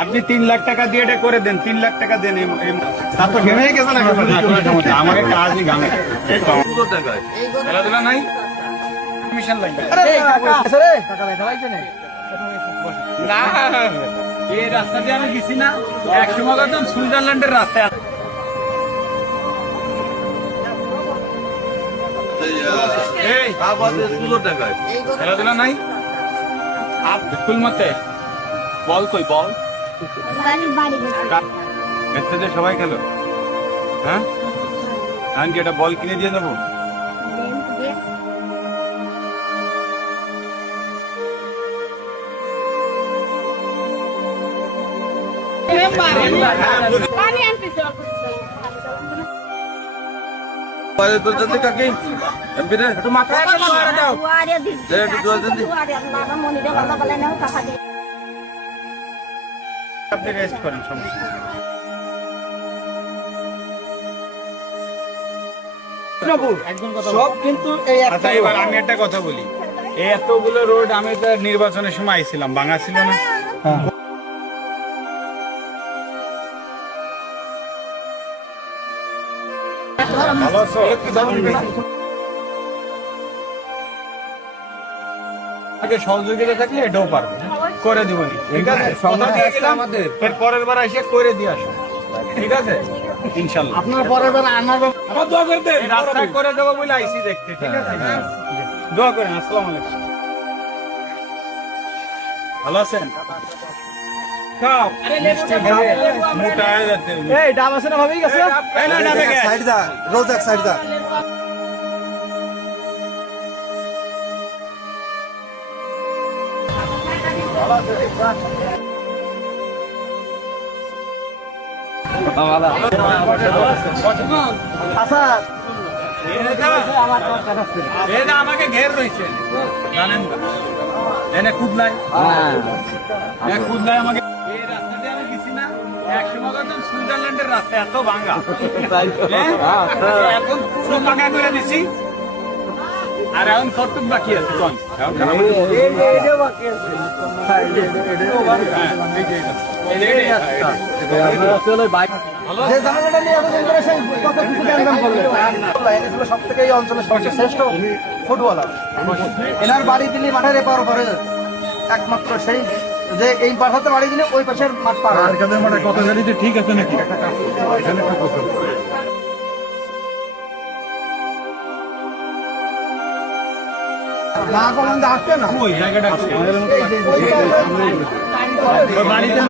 আপনি 3 লাখ টাকা দিয়ে এটা করে দেন, 3 লাখ টাকা দেন। তার তো ঘেমে গেছে না, আমাকে কাজই গামে খেলাধুলা নাই, মিশন লাগবে না। এই রাস্তা দিয়ে আমি গেছি না, এক সময় একদম সুইজারল্যান্ডের রাস্তায়। খেলাধুলা নাই, স্কুল মতে বল কই বল যে সবাই খেলো। হ্যাঁ আমি কি একটা বল কিনে দিয়ে দেবো? আপনি রেস্ট করেন, সমস্যা সব কিন্তু এই আচ্ছা। এবার আমি একটা কথা বলি, এই এতগুলো রোড আমি তো নির্বাচনের সময় আইছিলাম, ভাঙা ছিল না? ভালো আছো? আগে সহযোগিতা থাকলে এটাও পারবো করে দিব, ঠিক আছে? এর পরের বার এসে করে দিয়ে আসো, ঠিক আছে? ইনশাল্লাহ আপনার পরের বার আমার দোয়া করে দেন, রাস্তা করে দেবো বলে আইসি দেখতে, ঠিক আছে? দোয়া করেন। আসসালামু আলাইকুম, ভালো আছেন? মোটা হয়ে যাচ্ছে। এই ডাব আছে না ভাবেই গেছে সাইড দা রোজ এক সাইড দা আমাকে ঘের রয়েছে, জানেন না? এনে কুদলাই আমাকে, এই রাস্তা দিয়ে আমি গেছি না, এক সময় একদম সুইজারল্যান্ডের রাস্তা, এত ভাঙা। এখন পুরো ভাঙা করে দিছি, আর এখন কতটুক বাকি আছে? সব থেকে এই অঞ্চলের সবচেয়ে শ্রেষ্ঠ ফুটবলার। এনার বাড়ি দিল্লি মাঠের এপার ওপারে, একমাত্র সেই যে এই পাশাতে বাড়ি দিলে ওই পাশের মাঠ পার। মাঠে কত জানিতে ঠিক আছে নাকি? না কমান আসছে না ওই জায়গাটা